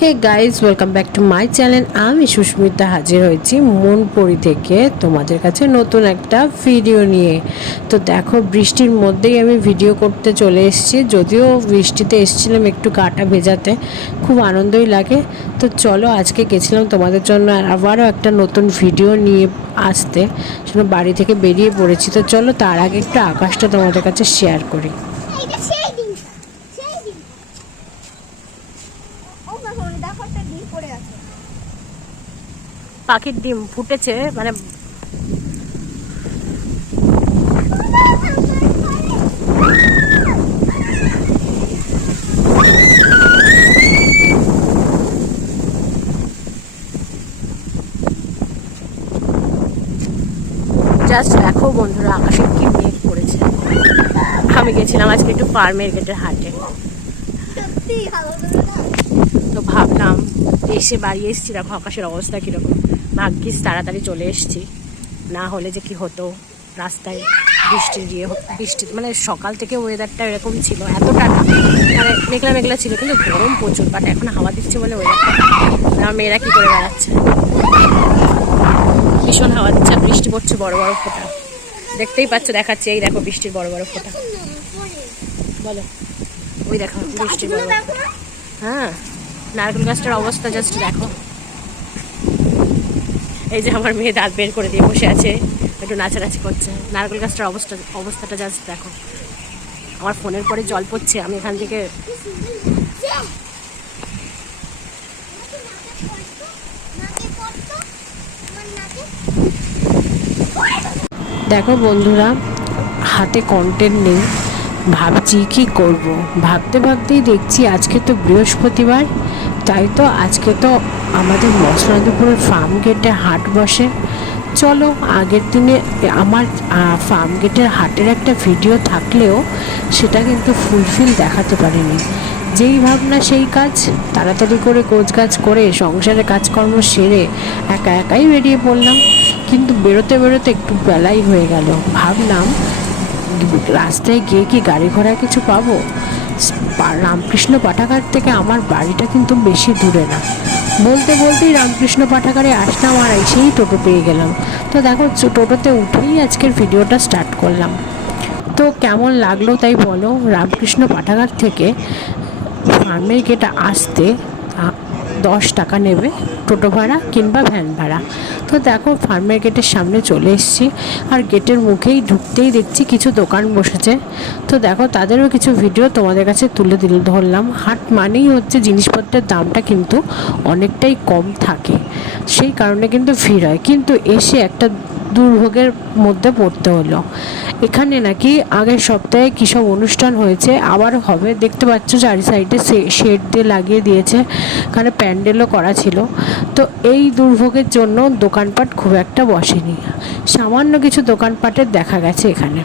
Hey guys welcome back to my channel আমি সুস্মিতা হাজির হয়েছি মনপুরি থেকে তোমাদের কাছে নতুন একটা ভিডিও নিয়ে। তো দেখো বৃষ্টির মধ্যেই আমি ভিডিও করতে চলে এসেছি। যদিও বৃষ্টিতে এসেছিলাম একটু গাটা ভেজাতে খুব আনন্দই লাগে। তো চলো আজকে গেছিলাম তোমাদের জন্য আর আবারও একটা নতুন ভিডিও নিয়ে আসতে। সেজন্য বাড়ি থেকে বেরিয়ে পড়েছি। তো চলো তার আগে একটু আকাশটা তোমাদের কাছে শেয়ার করি এইটা সেই দিনটা সেই দিন ও মা হরে দেখো একটা ডিম পড়ে আছে পাখির ডিম ফুটেছে মানে জাস্ট দেখো বন্ধুরা আকাশে কি মেঘ পড়েছে আমি গেছিলাম আজকে একটু ফার্মের গেটের হাটে। তো ভাবলাম এসে বাড়ি এসেছি, দেখো আকাশের অবস্থা কীরকম। ভাগ্যিস তাড়াতাড়ি চলে এসেছি। না হলে যে কি হতো, রাস্তায় বৃষ্টি হ- বৃষ্টি মানে সকাল থেকে ওয়েদারটা এরকম ছিল, এতটা না। মানে মেঘলা মেঘলা ছিল, কিন্তু গরম প্রচুর বাট এখন হাওয়া দিচ্ছে বলে ওয়েদারটা আমার মেয়েরা কী করে বেড়াচ্ছে? ভীষণ হাওয়া দিচ্ছে বৃষ্টি পড়ছে বড় বড় ফোঁটা। দেখতেই পাচ্ছ, দেখাচ্ছে, এই দেখো বৃষ্টির বড় বড় ফোঁটা। বলো, ওই দেখো বৃষ্টির বড় হ্যাঁ। নারকেল গাছটার অবস্থা জাস্ট দেখো। এই যে আমার মেয়ে দাঁত বের করে দিয়ে বসে আছে, একটু নাচানাচি করছে। নারকেল গাছটার অবস্থা, অবস্থাটা জাস্ট দেখো। আমার ফোনের পরে জল পড়ছে, আমি এখান থেকে দেখো বন্ধুরা, হাতে কন্টেন্ট নেই। ভাবছি কি করব? ভাবতে ভাবতেই দেখছি আজকে তো বৃহস্পতিবার, তাই তো আজকে তো আমাদের মশলাদুপুরের ফার্ম গেটে হাট বসে। চলো, আগের দিনে আমার ফার্ম গেটের হাটের একটা ভিডিও থাকলেও সেটা কিন্তু ফুলফিল দেখাতে পারিনি। যেই ভাবনা সেই কাজ, তাড়াতাড়ি করে কাজ করে সংসারে কাজকর্ম সেরে একা একাই বেরিয়ে পড়লাম। কিন্তু বেরোতে বেরোতে একটু বেলাই হয়ে গেল। ভাবলাম রাস্তায় গিয়ে কি গাড়ি ঘোড়া কিছু পাবো? রামকৃষ্ণ পাঠাগার থেকে আমার বাড়িটা কিন্তু বেশি দূরে না। বলতে বলতেই রামকৃষ্ণ পাঠাগারে আসলাম আর এসেই টোটো পেয়ে গেলাম। তো দেখো টোটোতে উঠেই আজকের ভিডিওটা স্টার্ট করলাম। তো কেমন লাগল তাই বলো, রামকৃষ্ণ পাঠাগার থেকে ফার্মের গেটে আসতে দশ টাকা নেবে টোটো ভাড়া কিংবা ভ্যান ভাড়া। তো দেখো ফার্মের গেটের সামনে চলে এসেছি আর গেটের মুখেই ঢুকতেই দেখছি কিছু দোকান বসেছে। তো দেখো, তাদেরও কিছু ভিডিও তোমাদের কাছে তুলে দিল, ধরলাম। হাট মানেই হচ্ছে জিনিসপত্রের দামটা কিন্তু অনেকটাই কম থাকে। সেই কারণে কিন্তু ভিড় হয়। কিন্তু এসে একটা দুর্ভোগের মধ্যে পড়তে হলো। এখানে নাকি আগের সপ্তাহে কী সব অনুষ্ঠান হয়েছে? আবার হবে। দেখতে পাচ্ছ চারি সাইডে শেড দিয়ে লাগিয়ে দিয়েছে। এখানে প্যান্ডেলও করা ছিল। তো এই দুর্ভোগের জন্য দোকানপাট খুব একটা বসেনি। সামান্য কিছু দোকানপাটের দেখা গেছে এখানে।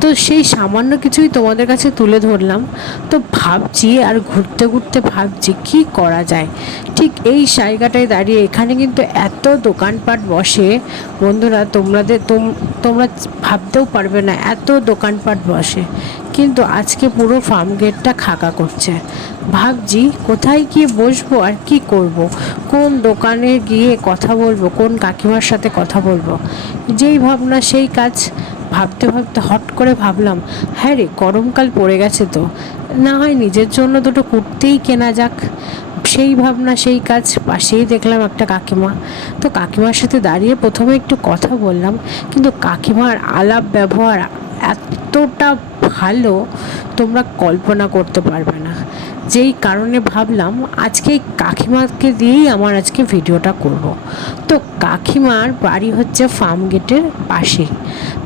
তো সেই সামান্য কিছুই তোমাদের কাছে তুলে ধরলাম। তো ভাবছি আর ঘুরতে ঘুরতে ভাবছি কি করা যায়। ঠিক এই জায়গাটায় দাঁড়িয়ে এখানে কিন্তু এত দোকানপাট বসে। বন্ধুরা, তোমাদের তোম- তোমরা ভাবতেও পারবে না এত দোকানপাট বসে। কিন্তু আজকে পুরো ফার্ম গেটটা খাকা করছে। ভাবছি কোথায় গিয়ে বসবো আর কি করব। কোন দোকানে গিয়ে কথা বলব? কোন কাকিমার সাথে কথা বলব? যেই ভাবনা, সেই কাজ। ভাবতে ভাবতে হট করে ভাবলাম হ্যাঁ রে, গরমকাল পড়ে গেছে তো। না হয় নিজের জন্য দুটো কুর্তিই কেনা যাক। সেই ভাবনা, সেই কাজ, পাশেই দেখলাম একটা কাকিমা। তো কাকিমার সাথে দাঁড়িয়ে প্রথমে একটু কথা বললাম, কিন্তু কাকিমার আলাপ ব্যবহার এতটা ভালো, তোমরা কল্পনা করতে পারবে না। যেই কারণে ভাবলাম আজকে কাকিমাকে দিয়েই আমার আজকে ভিডিওটা করব। তো কাকিমার বাড়ি হচ্ছে ফার্ম গেটের পাশে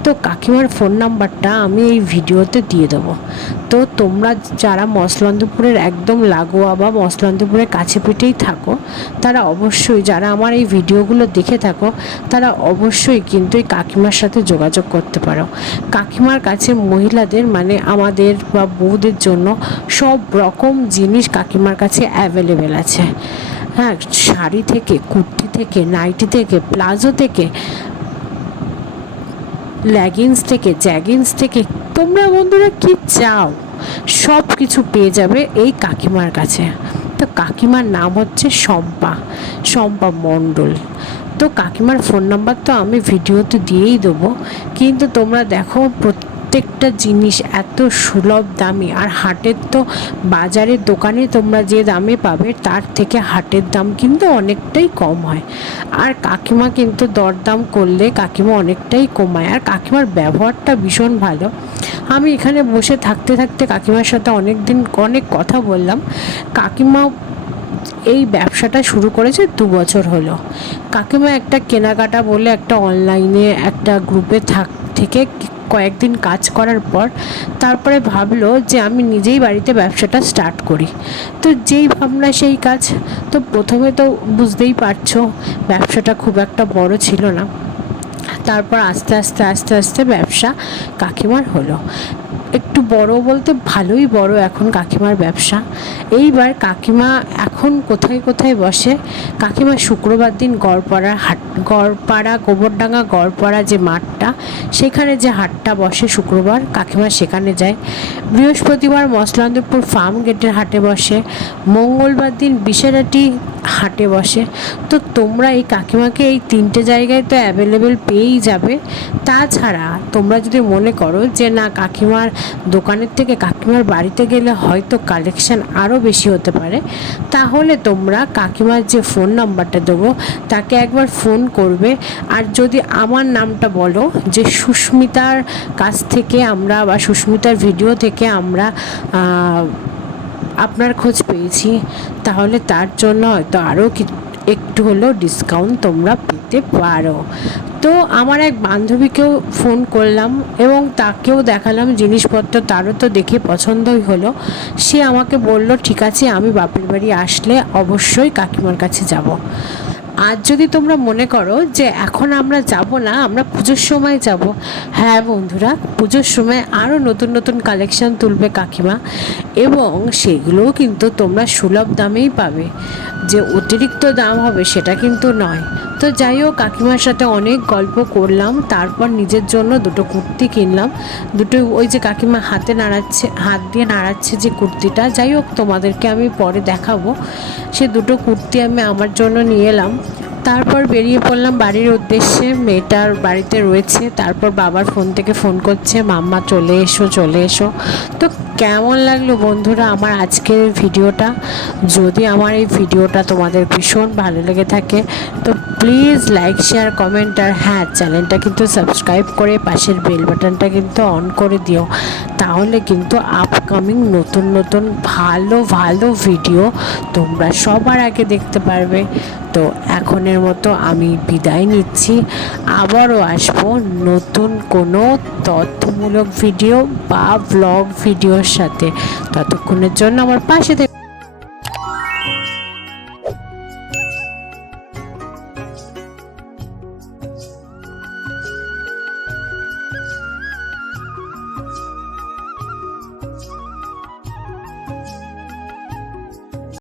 তো কাকিমার ফোন নাম্বারটা আমি এই ভিডিওতে দিয়ে দেবো তো তোমরা যারা মসলন্দপুরের একদম লাগোয়া বা মসলন্দপুরের কাছে পিঠেই থাকো, তারা অবশ্যই, যারা আমার এই ভিডিওগুলো দেখে থাকো, তারা অবশ্যই কিন্তু এই কাকিমার সাথে যোগাযোগ করতে পারো। কাকিমার কাছে মহিলাদের মানে আমাদের বা বউদের জন্য সব রকম জিনিস কাকিমার কাছে অ্যাভেলেবেল আছে। হ্যাঁ শাড়ি থেকে, কুর্তি থেকে, নাইটি থেকে, প্লাজো থেকে লেগিংস থেকে জ্যাগিংস থেকে, তোমরা বন্ধুরা কি চাও? সব কিছু পেয়ে যাবে এই কাকিমার কাছে। তো কাকিমার নাম হচ্ছে শম্পা শম্পা মণ্ডল। তো কাকিমার ফোন নাম্বার তো আমি ভিডিওতে দিয়েই দেবো। কিন্তু তোমরা দেখো প্রত্যেকটা জিনিস এত সুলভ দামি। আর হাটের তো বাজারের দোকানে তোমরা যে দামে পাবে, তার থেকে হাটের দাম কিন্তু অনেকটাই কম হয়। আর কাকিমা কিন্তু দরদাম করলে কাকিমা অনেকটাই কমায়। আর কাকিমার ব্যবহারটা ভীষণ ভালো। আমি এখানে বসে থাকতে থাকতে কাকিমার সাথে অনেক দিন অনেক কথা বললাম। কাকিমা এই ব্যবসাটা শুরু করেছে দু বছর হলো। কাকিমা একটা কেনাকাটা বলে একটা অনলাইনে একটা গ্রুপে থাক, থেকে কয়েকদিন কাজ করার পর তারপরে ভাবলো যে আমি নিজেই বাড়িতে ব্যবসাটা স্টার্ট করি। তো যেই ভাবনা সেই কাজ। তো প্রথমে তো বুঝতেই পারছ, ব্যবসাটা খুব একটা বড় ছিল না। তারপর আস্তে আস্তে আস্তে আস্তে ব্যবসা কাকিমার হলো। বড় বলতে ভালোই বড় এখন কাকিমার ব্যবসা। এইবার কাকিমা এখন কোথায় কোথায় বসে? কাকিমা শুক্রবার দিন গড়পাড়ার হাট, গড়পাড়া গোবরডাঙ্গা গড়পাড়া যে মাঠটা, সেখানে যে হাটটা বসে শুক্রবার, কাকিমা সেখানে যায়। বৃহস্পতিবার মসলান্দপুর ফার্ম গেটের হাটে বসে। মঙ্গলবার দিন বিশারাটি হাটে বসে। তো তোমরা এই কাকিমাকে এই তিনটে জায়গায় তো অ্যাভেলেবেল পেয়েই যাবে। তাছাড়া তোমরা যদি মনে করো যে না, কাকিমার দোকানের থেকে কাকিমার বাড়িতে গেলে হয়তো কালেকশন আরও বেশি হতে পারে। তাহলে তোমরা কাকিমার যে ফোন নাম্বারটা দেবো, তাকে একবার ফোন করবে। আর যদি আমার নামটা বলো যে সুস্মিতার কাছ থেকে আমরা বা সুস্মিতার ভিডিও থেকে আমরা আপনার খোঁজ পেয়েছি, তাহলে তার জন্য হয়তো আরও একটু হলেও ডিসকাউন্ট তোমরা পেতে পারো। তো আমার এক বান্ধবীকেও ফোন করলাম এবং তাকেও দেখালাম, জিনিসপত্র তারও তো দেখে পছন্দই হলো। সে আমাকে বলল, ঠিক আছে, আমি বাপের বাড়ি আসলে অবশ্যই কাকিমার কাছে যাব। আজ যদি তোমরা মনে করো যে এখন আমরা যাব না, আমরা পুজোর সময় যাব। হ্যাঁ বন্ধুরা, পুজোর সময় আরও নতুন নতুন কালেকশন তুলবে কাকিমা এবং সেগুলোও কিন্তু তোমরা সুলভ দামেই পাবে। যে অতিরিক্ত দাম হবে সেটা কিন্তু নয়। তো যাই হোক, কাকিমার সাথে অনেক গল্প করলাম, তারপর নিজের জন্য দুটো কুর্তি কিনলাম। দুটো ওই যে কাকিমা হাতে নাড়াচ্ছে, হাত দিয়ে নাড়াচ্ছে যে কুর্তিটা। যাই হোক, তোমাদেরকে আমি পরে দেখাবো। সে দুটো কুর্তি আমি আমার জন্য নিয়ে এলাম। তারপর বেরিয়ে পড়লাম বাড়ির উদ্দেশ্যে। মেয়েটার বাড়িতে রয়েছে। তারপর বাবার ফোন থেকে ফোন করছে, মাম্মা, চলে এসো চলে এসো। তো কেমন লাগল বন্ধুরা আমার আজকের ভিডিওটা? যদি আমার এই ভিডিওটা তোমাদের ভীষণ ভালো লেগে থাকে, তো প্লিজ লাইক, শেয়ার, কমেন্ট আর হ্যাঁ চ্যানেলটা কিন্তু সাবস্ক্রাইব করে পাশের বেল বাটনটা কিন্তু অন করে দিও। তাহলে কিন্তু আপকামিং নতুন নতুন ভালো ভালো ভিডিও তোমরা সবার আগে দেখতে পারবে। তো এখনের মতো আমি বিদায় নিচ্ছি। আবারও আসব নতুন কোনো তথ্যমূলক ভিডিও বা ব্লগ ভিডিওর সাথে। ততক্ষণের জন্য আমার পাশে